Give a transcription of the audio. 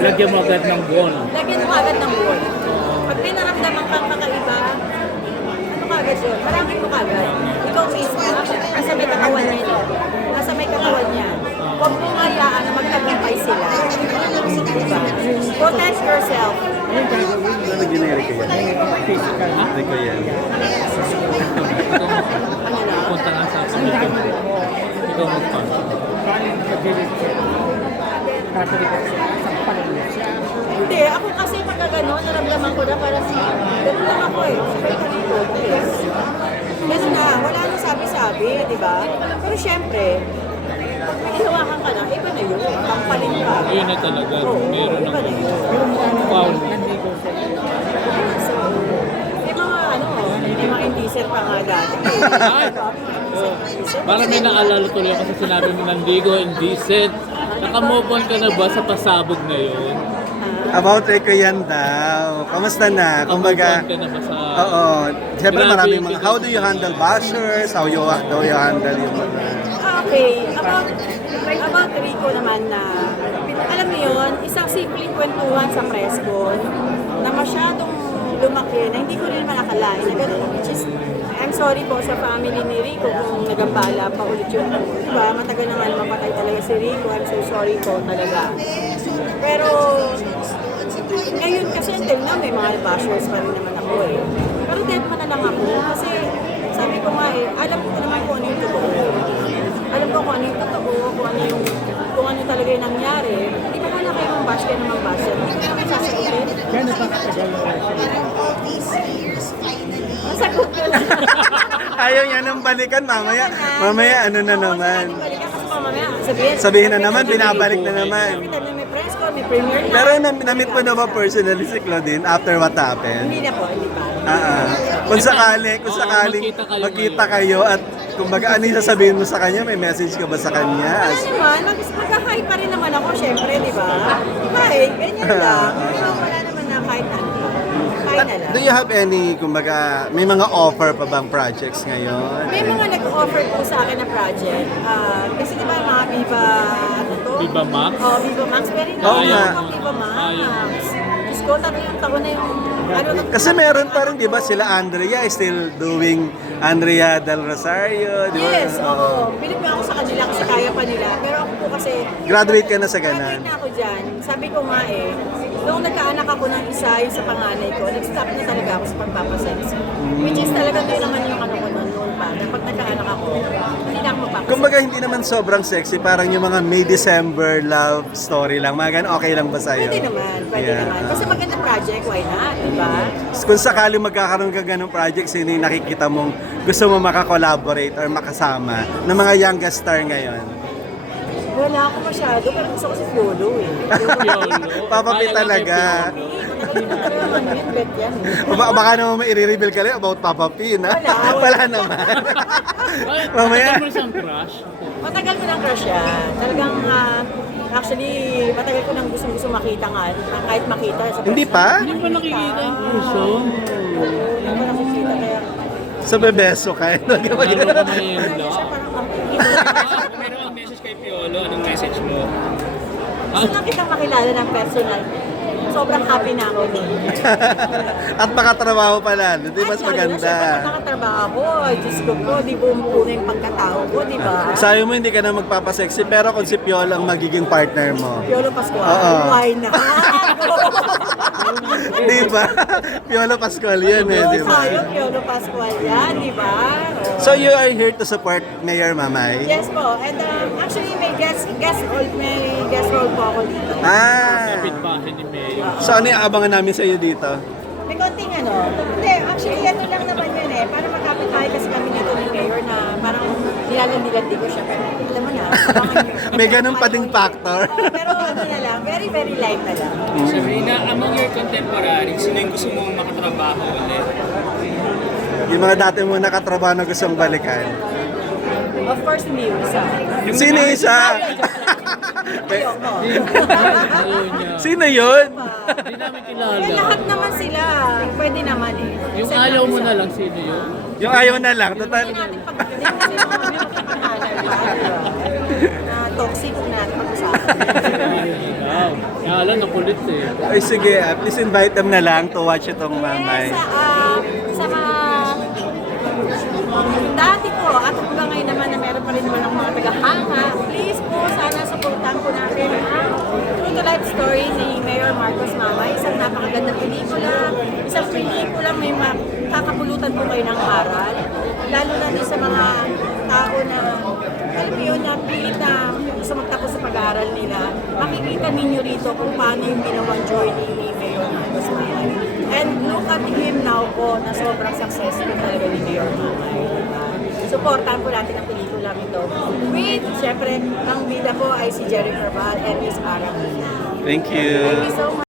Lagyan mo agad ng ball. Lagyan mo agad ng ball. Pag pinaramdaman kang kakaiba, ano kagad yun? Maraming mo kagad. Ikaw mismo, nasa may katawan niya ito. Nasa may katawan niya. Huwag mong hayaan na magtagumpay sila. Diba? Protect yourself. Anong gagawin? Ano generic ko yan? Physical. Hindi ko yan. Ano na? Punta nga sa akin. Ikaw magpasa. Hindi, ako kasi pagka gano'n, naramdaman ko na para sa gano'n lang ako eh. Sabay ka dito, please. Gano'n na, wala nang sabi-sabi, di ba? Pero syempre, pag may hinawakan ka na, iba na yun. Kampaling ka. Yun na talaga. Oo, Meron iba na ng yun. foul. So, may mga indecent pa nga dati. Ay! Parang may naalala tuloy ako sa sinabi mo ng Digo, indecent. Nakamove on ka na ba sa pasabog na yun? About Rico yan daw. Kamusta na? Kumbaga, Nakamove on ka na ba sa... oo. Siyempre Grabe, maraming mga, tingnan how do you handle bashers? How do you handle yung mga... Okay, about Rico naman na, alam mo yun, isang simpleng kwentuhan sa press con na masyadong lumaki na hindi ko rin naman akalain na gano'n. Which is, I'm sorry po sa family ni Rico kung nagambala pa ulit yun. Diba, matagal na nga mapatay talaga si Rico. I'm so sorry po talaga. Pero, ngayon kasi until now, may mga bashers pa rin naman ako eh. Pero dead mo na lang ako kasi sabi ko nga eh, alam ko naman kung ano yung totoo. Alam ko kung ano yung totoo, kung ano talaga yung nangyari. Hindi ba na kayo mang bash kayo namang bash? Hindi ko naman sasagutin. Gano'n pa katagal na Masagot ko lang. Ayaw niya nang balikan, mamaya ano na naman. Sabihin na naman, binabalik na naman. May press ko, may premiere na. Pero na-meet mo na ba personally si Claudine after what happened? Hindi na po, hindi pa. Kung sakaling magkita kayo at kumbaga ano yung sasabihin mo sa kanya, may message ka ba sa kanya? Wala naman, magka-hi pa rin naman ako, syempre, di ba? Hi, ganyan lang. Pero wala naman na kahit ano. Hi na lang. Do you have any, kumbaga, may mga offer pa bang projects ngayon? May mga nag-offer po sa akin na project. Kasi di ba mga Viva, ano to? Viva Max? Oh, Viva Max. Pero hindi Oo ako nga. ng Viva Max. Ayaw. Diyos ko, tatlong taon na yung... Kasi meron pa rin, di ba, sila Andrea is still doing Andrea Del Rosario, di ba? Yes, oo. Bilib nga ako sa kanila kasi kaya pa nila. Pero ako po kasi... Graduate ka na sa Graduate ganan. na ako dyan. Sabi ko nga eh, nung nagkaanak ako ng isa, yung sa panganay ko, nag-stop na talaga ako sa pagpapasex. Which is talaga din naman yung ano ko noon pa. Kapag nagkaanak ako, hindi na ako magpapasex. Kumbaga hindi naman sobrang sexy, parang yung mga May December love story lang. Mga ganun, okay lang ba sa'yo? Pwede naman, pwede Yeah. naman. Kasi maganda project, why not, di ba? Kung sakali magkakaroon ka ganong project, sino yung nakikita mong gusto mo makakolaborate or makasama ng mga youngest star ngayon? Wala ako masyado, pero gusto ko si Piolo eh. Piolo? Papapi Kaya lang talaga. Matagal na talaga naman yun, bet yan eh. Baka naman may i-reveal ka lang about Papa P, na? Wala naman. Mamaya. Matagal mo siyang crush? Matagal ko ng crush yan. Talagang, actually, matagal ko nang gusto makita nga. Kahit makita. Sa Hindi pa? Hindi pa nakikita yung person. Hindi pa nakikita kaya. Sa bebeso ka. Ano ka Kaya mahilo? siya parang Meron kang message kay Piolo, anong message mo? gusto lang kitang makilala ng personal. Sobrang happy na ako din. At makatrabaho pala, di ba mas Siyempre, maganda? pag nakatrabaho ako, Diyos ko po, di buo na yung pagkatao ko, di ba? Sabi mo hindi ka na magpapasexy, pero kung si Piolo ang magiging partner mo. Piolo Pascual, Oo. why not? Di ba? Piolo Pascual yun eh, di ba? Sayo, Piolo Pascual yan, di ba? Oh. So you are here to support Mayor Mamay? Yes po, and actually may guest role po ako dito. Kapitbahay ni Mayo. So ano yung abangan namin sa iyo dito? May konting ano, hindi, actually ano lang naman yun eh, para makapit tayo kasi kami dito ni Mayor na parang nilalandi ko siya, pero alam mo na, abangan nyo. May ganun pa ding factor. Oo, pero ano na lang, very very light na lang. Sabrina, among your contemporaries, sino yung gusto mong makatrabaho ulit? Yung mga dati mo nakatrabaho na gustong balikan. Of course, hindi yung isa. Sino isa? Ayoko. Ayaw niya. Sino yun? Hindi namin kilala. Eh, lahat naman sila, pwede naman eh. Yung Kasi ayaw mo isa. na lang, sino yun? Yung ayaw na lang. Total. Hindi natin pagpapalin kasi hindi mo kapangalan pa, di ba? Na toxic na natin pag-usapan. Wow. Alam na kulit eh. Ay sige, please invite them na lang to watch itong Mamay. Yes, sa mga dati ko at hanggang ngayon naman na meron pa rin mo ng mga tagahanga, please po, sana supportan po natin ang True to Life Story ni Mayor Marcos Mamay. Isang napakagandang pelikula, isang pelikula may makakapulutan po kayo ng aral, lalo na din sa mga tao na alam mo yun, na pilit na gusto magtapos sa pag-aaral nila, makikita ninyo rito kung paano yung ginawang journey ni Mayor Marcos Mamay. And look at him now po na sobrang successful talaga ni Mayor Mamay. Diba? Supportan po natin ang pelikula ito. With, syempre, ang bida po ay si Jennifer Val and Miss Ara. Thank you. Thank you so much.